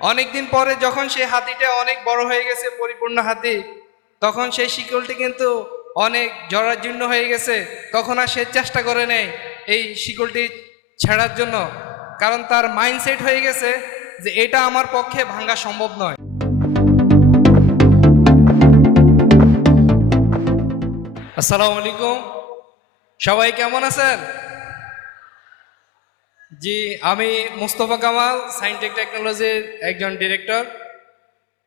অনেকদিন পরে যখন সেই হাতিটা অনেক বড় হয়ে গেছে, পরিপূর্ণ হাতি, তখন সেই শিকলটি কিন্তু অনেক জরাজীর্ণ হয়ে গেছে। তখন আর সে চেষ্টা করে নেই এই শিকলটি ছেড়ার জন্য। কারণ তার মাইন্ডসেট হয়ে গেছে যে এটা আমার পক্ষে ভাঙা সম্ভব নয়। আসসালামু আলাইকুম। সবাই কেমন আছেন? জি, আমি মুস্তফা কামাল সাইন্টেক টেকনোলজির একজন ডিরেক্টর।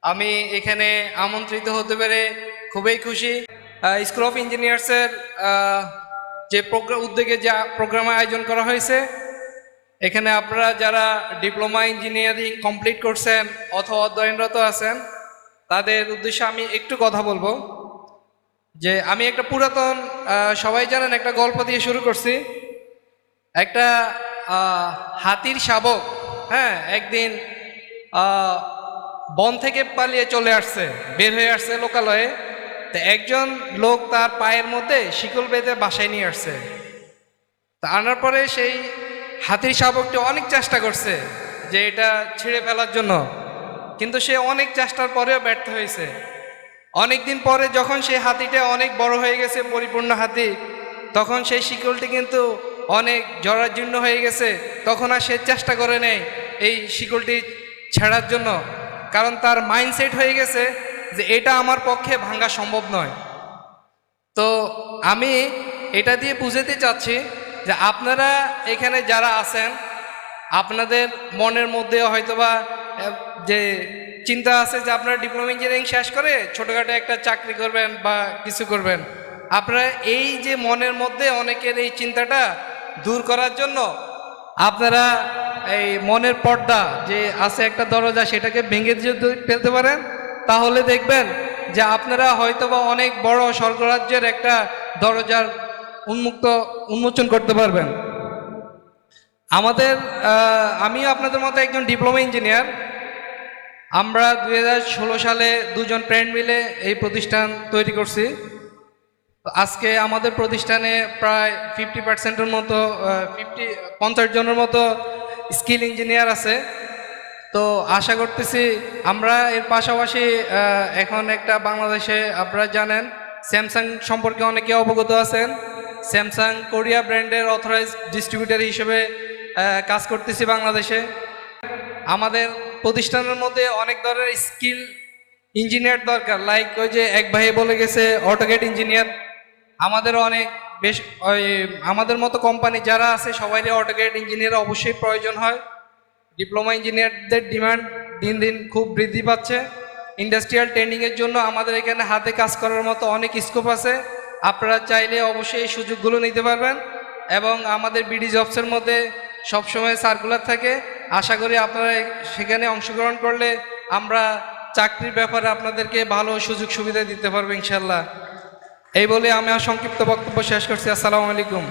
আমি এখানে আমন্ত্রিত হতে পেরে খুবই খুশি। স্কুল অফ ইঞ্জিনিয়ার্সের যে প্রোগ্রাম উদ্যোগে যা প্রোগ্রাম আয়োজন করা হয়েছে, এখানে আপনারা যারা ডিপ্লোমা ইঞ্জিনিয়ারিং কমপ্লিট করছেন অথবা অধ্যয়নরত আছেন, তাদের উদ্দেশ্যে আমি একটু কথা বলব। যে আমি একটা পুরাতন সবাই জানেন একটা গল্প দিয়ে শুরু করছি। একটা হাতির শাবক হ্যাঁ একদিন বন থেকে পালিয়ে চলে আসছে, বের হয়ে আসছে লোকালয়ে। তো একজন লোক তার পায়ের মধ্যে শিকল বেঁধে বাসায় নিয়ে আসছে। তা আনার পরে সেই হাতির শাবকটি অনেক চেষ্টা করছে যে এটা ছিঁড়ে ফেলার জন্য, কিন্তু সে অনেক চেষ্টার পরেও ব্যর্থ হয়েছে। অনেকদিন পরে যখন সেই হাতিটা অনেক বড় হয়ে গেছে, পরিপূর্ণ হাতি, তখন সেই শিকলটি কিন্তু অনেক জরাজীর্ণ হয়ে গেছে, তখন আর সে চেষ্টা করে নেই এই শিকলটি ছেড়ার জন্য। কারণ তার মাইন্ডসেট হয়ে গেছে যে এটা আমার পক্ষে ভাঙা সম্ভব নয়। তো আমি এটা দিয়ে বুঝাতে চাচ্ছি যে আপনারা এখানে যারা আছেন, আপনাদের মনের মধ্যে হয়তোবা যে চিন্তা আছে যে আপনারা ডিপ্লোমা ইঞ্জিনিয়ারিং শেষ করে ছোটোখাটো একটা চাকরি করবেন বা কিছু করবেন, আপনারা এই যে মনের মধ্যে অনেকের এই চিন্তাটা দূর করার জন্য আপনারা এই মনের পর্দা যে আছে একটা দরজা সেটাকে ভেঙে যদি ফেলতে পারেন। তাহলে দেখবেন যে আপনারা হয়তোবা অনেক বড় স্বর্গরাজ্যের একটা দরজার উন্মুক্ত, উন্মোচন করতে পারবেন। আমাদের আমিও আপনাদের মতো একজন ডিপ্লোমা ইঞ্জিনিয়ার। আমরা দু হাজার ষোলো সালে দুজন ফ্রেন্ড মিলে এই প্রতিষ্ঠান তৈরি করছি। আজকে আমাদের প্রতিষ্ঠানে প্রায় ফিফটি পার্সেন্টের মতো ফিফটি পঞ্চাশ জনের মতো স্কিল ইঞ্জিনিয়ার আছে। তো আশা করতেছি আমরা এর পাশাপাশি এখন একটা বাংলাদেশে আপনারা জানেন স্যামসাং সম্পর্কে অনেকে অবগত আছেন। স্যামসাং কোরিয়া ব্র্যান্ডের অথরাইজ ডিস্ট্রিবিউটার হিসেবে কাজ করতেছি বাংলাদেশে। আমাদের প্রতিষ্ঠানের মধ্যে অনেক ধরনের স্কিল ইঞ্জিনিয়ার দরকার। লাইক ওই যে এক ভাই বলে গেছে অটোগেট ইঞ্জিনিয়ার আমাদের অনেক বেশ আমাদের মতো কোম্পানি যারা আছে, সবাইরই অটোগেট ইঞ্জিনিয়ার অবশ্যই প্রয়োজন হয়। ডিপ্লোমা ইঞ্জিনিয়ারদের ডিমান্ড দিন দিন খুব বৃদ্ধি পাচ্ছে। ইন্ডাস্ট্রিয়াল ট্রেনিংয়ের জন্য আমাদের এখানে হাতে কাজ করার মতো অনেক স্কোপ আছে। আপনারা চাইলে অবশ্যই এই সুযোগগুলো নিতে পারবেন। এবং আমাদের বিডি জবসের মধ্যে সবসময় সার্কুলার থাকে। আশা করি আপনারা সেখানে অংশগ্রহণ করলে আমরা চাকরির ব্যাপারে আপনাদেরকে ভালো সুযোগ সুবিধা দিতে পারব ইনশাল্লাহ এই বলে আমি সংক্ষিপ্ত বক্তব্য শেষ করছি। আসসালামু আলাইকুম।